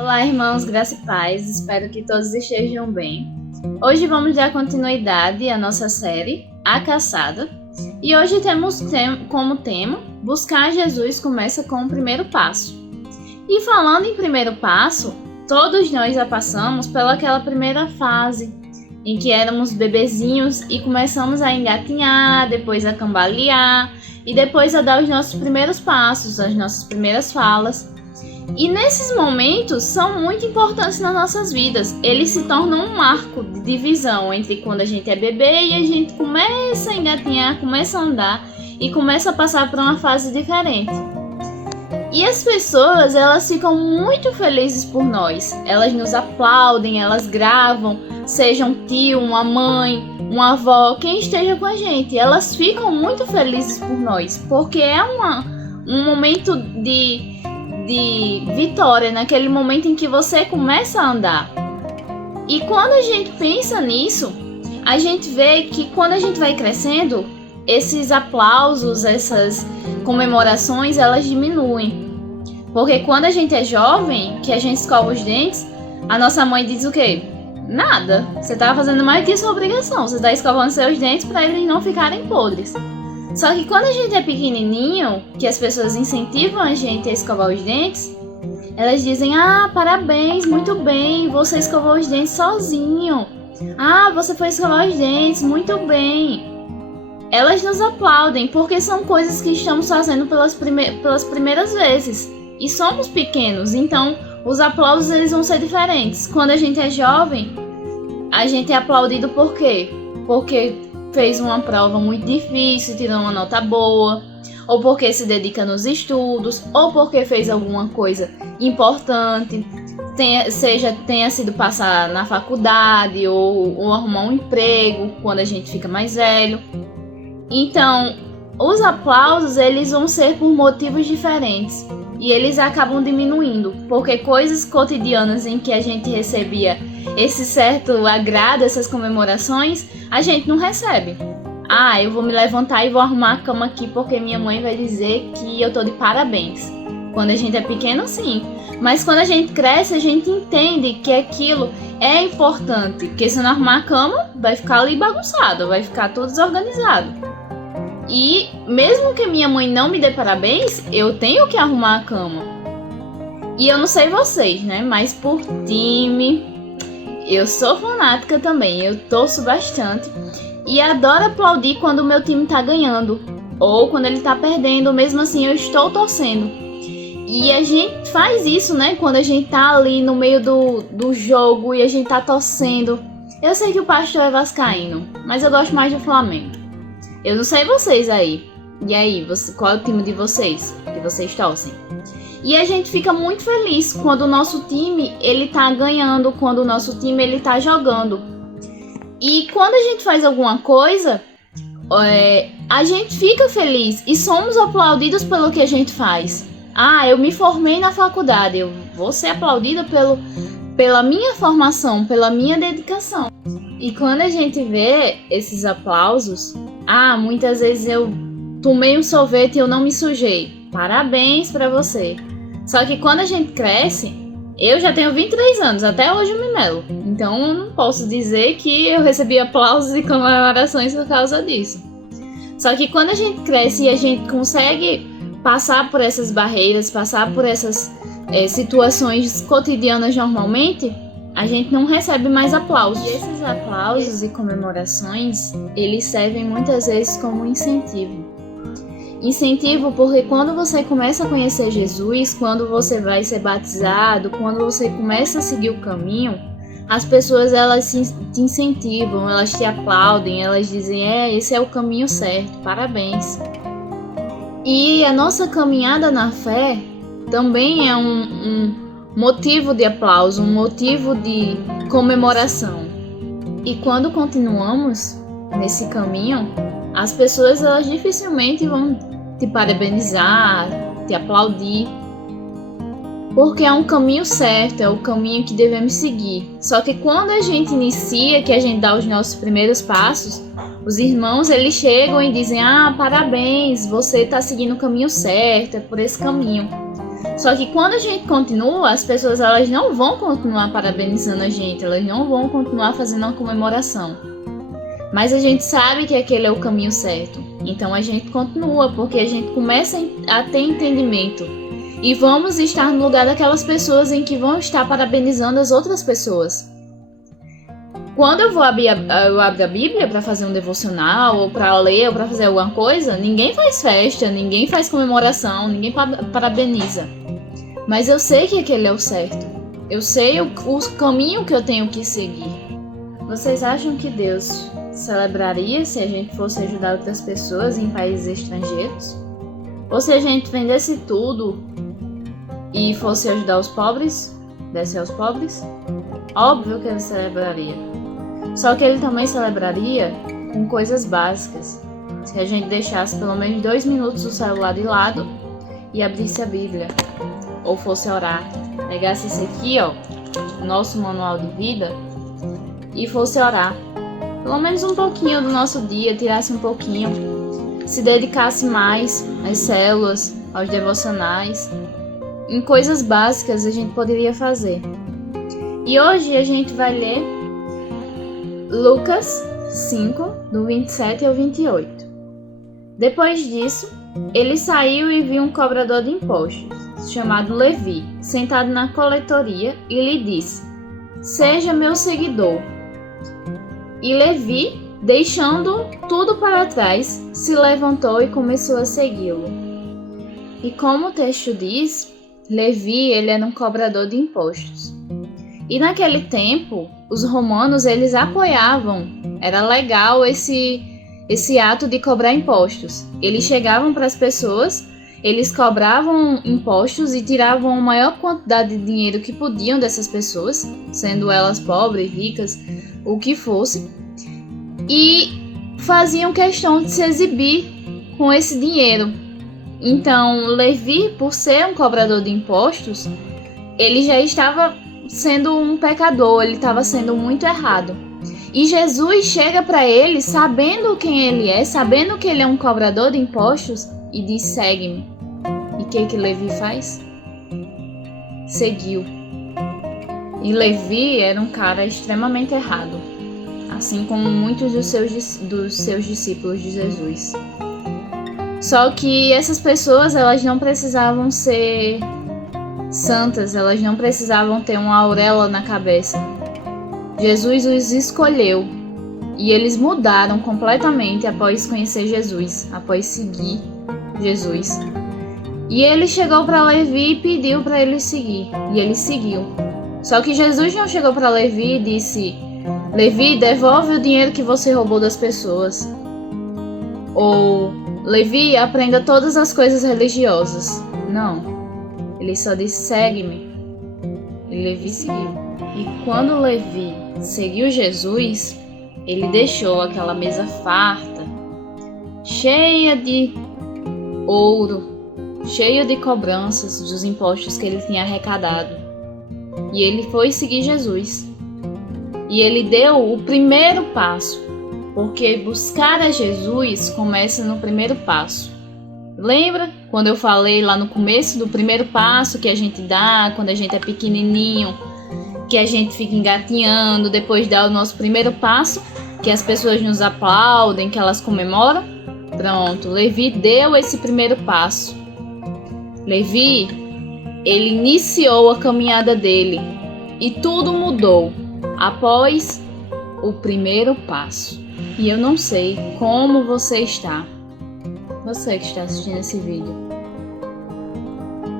Olá, irmãos, graça e paz, espero que todos estejam bem. Hoje vamos dar continuidade à nossa série, A Caçada, e hoje temos como tema, Buscar Jesus começa com o primeiro passo. E falando em primeiro passo, todos nós já passamos pelaquela primeira fase, em que éramos bebezinhos e começamos a engatinhar, depois a cambalear, e depois a dar os nossos primeiros passos, as nossas primeiras falas. E nesses momentos são muito importantes nas nossas vidas. Eles se tornam um marco de divisão entre quando a gente é bebê e a gente começa a engatinhar, começa a andar e começa a passar por uma fase diferente. E as pessoas, elas ficam muito felizes por nós. Elas nos aplaudem, elas gravam, seja um tio, uma mãe, uma avó, quem esteja com a gente. Elas ficam muito felizes por nós, porque é um momento de vitória, naquele momento em que você começa a andar. E quando a gente pensa nisso, a gente vê que quando a gente vai crescendo, esses aplausos, essas comemorações, elas diminuem. Porque quando a gente é jovem, que a gente escova os dentes, a nossa mãe diz o quê? Nada. Você tá fazendo mais que sua obrigação. Você tá escovando seus dentes para eles não ficarem podres. Só que quando a gente é pequenininho, que as pessoas incentivam a gente a escovar os dentes, elas dizem: ah, parabéns, muito bem, você escovou os dentes sozinho. Ah, você foi escovar os dentes, muito bem. Elas nos aplaudem porque são coisas que estamos fazendo pelas primeiras vezes. E somos pequenos, então os aplausos eles vão ser diferentes. Quando a gente é jovem, a gente é aplaudido por quê? Porque fez uma prova muito difícil, tirou uma nota boa, ou porque se dedica nos estudos, ou porque fez alguma coisa importante, tenha sido passar na faculdade, ou arrumar um emprego quando a gente fica mais velho. Então, os aplausos eles vão ser por motivos diferentes, e eles acabam diminuindo, porque coisas cotidianas em que a gente recebia esse certo agrado, essas comemorações, a gente não recebe. Ah, eu vou me levantar e vou arrumar a cama aqui porque minha mãe vai dizer que eu tô de parabéns. Quando a gente é pequeno, sim. Mas quando a gente cresce, a gente entende que aquilo é importante. Porque se eu não arrumar a cama, vai ficar ali bagunçado, vai ficar tudo desorganizado. E mesmo que minha mãe não me dê parabéns, eu tenho que arrumar a cama. E eu não sei vocês, né? Mas por time, eu sou fanática também. Eu torço bastante. E adoro aplaudir quando o meu time tá ganhando. Ou quando ele tá perdendo. Mesmo assim, eu estou torcendo. E a gente faz isso, né? Quando a gente tá ali no meio do jogo e a gente tá torcendo. Eu sei que o pastor é vascaíno, mas eu gosto mais do Flamengo. Eu não sei vocês aí. E aí, qual é o time de vocês? Que vocês torcem? E a gente fica muito feliz quando o nosso time ele tá ganhando, quando o nosso time ele tá jogando. E quando a gente faz alguma coisa, a gente fica feliz e somos aplaudidos pelo que a gente faz. Ah, eu me formei na faculdade, eu vou ser aplaudida pela minha formação, pela minha dedicação. E quando a gente vê esses aplausos, muitas vezes eu tomei um sorvete e eu não me sujei. Parabéns pra você. Só que quando a gente cresce, eu já tenho 23 anos, até hoje eu me melo. Então eu não posso dizer que eu recebi aplausos e comemorações por causa disso. Só que quando a gente cresce e a gente consegue passar por essas barreiras, passar por essas situações cotidianas normalmente, a gente não recebe mais aplausos. E esses aplausos e comemorações, eles servem muitas vezes como incentivo. Incentivo porque quando você começa a conhecer Jesus, quando você vai ser batizado, quando você começa a seguir o caminho, as pessoas elas te incentivam, elas te aplaudem, elas dizem, esse é o caminho certo, parabéns. E a nossa caminhada na fé também é um motivo de aplauso, um motivo de comemoração. E quando continuamos nesse caminho, as pessoas elas dificilmente vão te parabenizar, te aplaudir, porque é um caminho certo, é o caminho que devemos seguir. Só que quando a gente inicia, que a gente dá os nossos primeiros passos, os irmãos eles chegam e dizem: parabéns, você está seguindo o caminho certo, é por esse caminho. Só que quando a gente continua, as pessoas elas não vão continuar parabenizando a gente, elas não vão continuar fazendo uma comemoração. Mas a gente sabe que aquele é o caminho certo. Então a gente continua, porque a gente começa a ter entendimento. E vamos estar no lugar daquelas pessoas em que vão estar parabenizando as outras pessoas. Quando eu abro a Bíblia para fazer um devocional, ou para ler, ou para fazer alguma coisa, ninguém faz festa, ninguém faz comemoração, ninguém parabeniza. Mas eu sei que aquele é o certo. Eu sei o caminho que eu tenho que seguir. Vocês acham que Deus celebraria se a gente fosse ajudar outras pessoas em países estrangeiros? Ou se a gente vendesse tudo e fosse ajudar os pobres, desse aos pobres? Óbvio que ele celebraria. Só que ele também celebraria com coisas básicas. Se a gente deixasse pelo menos 2 minutos o celular de lado e abrisse a Bíblia, ou fosse orar, pegasse esse aqui, ó, nosso manual de vida, e fosse orar. Pelo menos um pouquinho do nosso dia, tirasse um pouquinho, se dedicasse mais às células, aos devocionais. Em coisas básicas a gente poderia fazer. E hoje a gente vai ler Lucas 5, do 27 ao 28. Depois disso, ele saiu e viu um cobrador de impostos, chamado Levi, sentado na coletoria, e lhe disse: "Seja meu seguidor." E Levi, deixando tudo para trás, se levantou e começou a segui-lo. E como o texto diz, Levi ele era um cobrador de impostos. E naquele tempo, os romanos eles apoiavam, era legal esse ato de cobrar impostos. Eles chegavam para as pessoas, eles cobravam impostos e tiravam a maior quantidade de dinheiro que podiam dessas pessoas, sendo elas pobres, ricas, o que fosse, e faziam questão de se exibir com esse dinheiro. Então, Levi, por ser um cobrador de impostos, ele já estava sendo um pecador, ele estava sendo muito errado. E Jesus chega para ele, sabendo quem ele é, sabendo que ele é um cobrador de impostos, e diz: "Segue-me." E o que Levi faz? Seguiu. E Levi era um cara extremamente errado, assim como muitos dos seus discípulos de Jesus. Só que essas pessoas, elas não precisavam ser santas, elas não precisavam ter uma auréola na cabeça. Jesus os escolheu e eles mudaram completamente após conhecer Jesus, após seguir Jesus. E ele chegou para Levi e pediu para ele seguir, e ele seguiu. Só que Jesus não chegou para Levi e disse: "Levi, devolve o dinheiro que você roubou das pessoas." Ou "Levi, aprenda todas as coisas religiosas." Não. Ele só disse: "Segue-me." E Levi seguiu. E quando Levi seguiu Jesus, ele deixou aquela mesa farta, cheia de ouro, cheia de cobranças dos impostos que ele tinha arrecadado. E ele foi seguir Jesus. E ele deu o primeiro passo, porque buscar a Jesus começa no primeiro passo. Lembra quando eu falei lá no começo do primeiro passo que a gente dá quando a gente é pequenininho, que a gente fica engatinhando, depois dá o nosso primeiro passo, que as pessoas nos aplaudem, que elas comemoram? Pronto, Levi deu esse primeiro passo. Levi, ele iniciou a caminhada dele e tudo mudou após o primeiro passo. E eu não sei como você está. Você que está assistindo esse vídeo,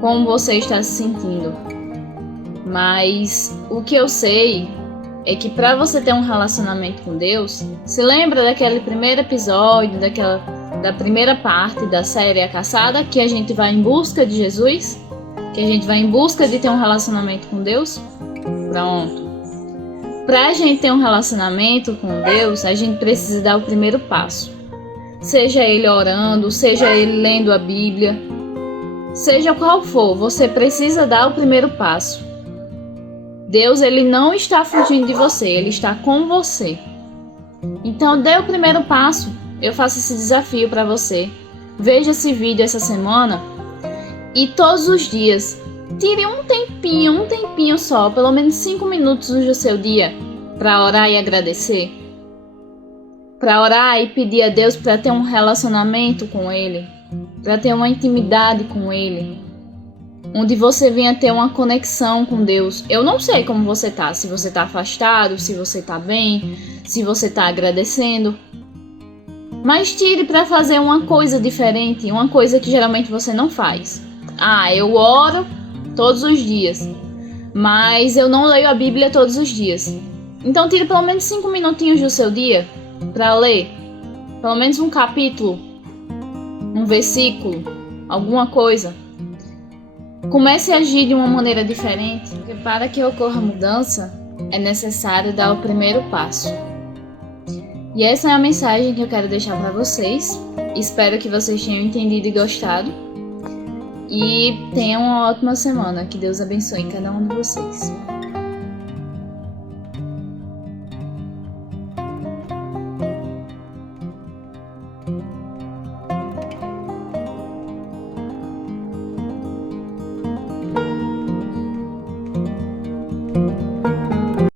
como você está se sentindo? Mas o que eu sei é que para você ter um relacionamento com Deus, se lembra daquele primeiro episódio, da primeira parte da série A Caçada, que a gente vai em busca de Jesus, que a gente vai em busca de ter um relacionamento com Deus? Pronto. Para a gente ter um relacionamento com Deus, a gente precisa dar o primeiro passo. Seja ele orando, seja ele lendo a Bíblia, seja qual for, você precisa dar o primeiro passo. Deus, ele não está fugindo de você, ele está com você. Então, dê o primeiro passo. Eu faço esse desafio para você. Veja esse vídeo essa semana E todos os dias, tire um tempinho só, pelo menos 5 minutos do seu dia, para orar e agradecer. Para orar e pedir a Deus para ter um relacionamento com Ele, para ter uma intimidade com Ele, onde você venha ter uma conexão com Deus. Eu não sei como você tá, se você tá afastado, se você tá bem, se você tá agradecendo. Mas tire para fazer uma coisa diferente, uma coisa que geralmente você não faz. Eu oro todos os dias, mas eu não leio a Bíblia todos os dias. Então tire pelo menos 5 minutinhos do seu dia para ler, pelo menos um capítulo, um versículo, alguma coisa. Comece a agir de uma maneira diferente, porque para que ocorra mudança, é necessário dar o primeiro passo. E essa é a mensagem que eu quero deixar para vocês. Espero que vocês tenham entendido e gostado. E tenham uma ótima semana. Que Deus abençoe cada um de vocês.